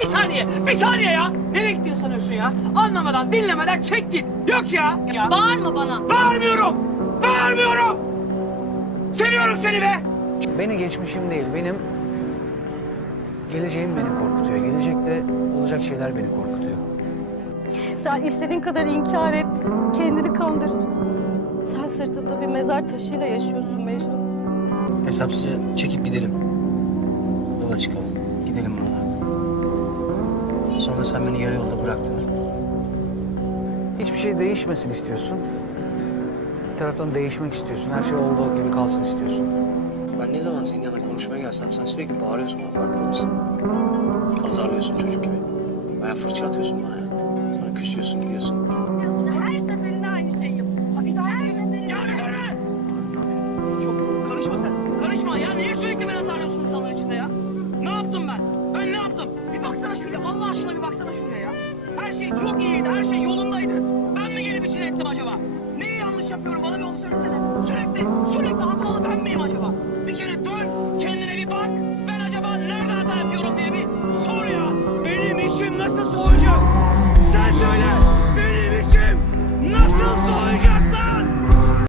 bir saniye. Bir saniye ya. Nereye gittiğini sanıyorsun ya? Anlamadan, dinlemeden çek git. Yok ya. ya. Bağırma bana. Bağırmıyorum. Bağırmıyorum. Seviyorum seni be. Beni geçmişim değil, benim geleceğim beni korkutuyor. Gelecekte olacak şeyler beni korkutuyor. Sen istediğin kadar inkar et, kendini kandır. Sen sırtında bir mezar taşıyla yaşıyorsun Mecnun. Hesapsızca çekip gidelim. Yola çıkalım. Gidelim buradan. Sonra sen beni yarı yolda bıraktın. Hiçbir şey değişmesin istiyorsun. Bir taraftan değişmek istiyorsun. Her şey olduğu gibi kalsın istiyorsun. Ben ne zaman senin yanına konuşmaya gelsem sen sürekli bağırıyorsun bana farkında mısın? Azarlıyorsun çocuk gibi. Baya fırça atıyorsun bana. Sonra küsüyorsun gidiyorsun. Her seferinde aynı şeyi yapıyorsun. Her seferinde. Ya bir durma. Çok karışma sen. Karışma ya. Niye baksana şuraya. Allah aşkına bir baksana şuraya ya. Her şey çok iyiydi. Her şey yolundaydı. Ben mi gelip içine ettim acaba? Neyi yanlış yapıyorum? Bana bir onu söylesene. Sürekli, sürekli hatalı ben miyim acaba? Bir kere dön, kendine bir bak. Ben acaba nerede hata yapıyorum diye bir sor ya. Benim işim nasıl soğuyacak?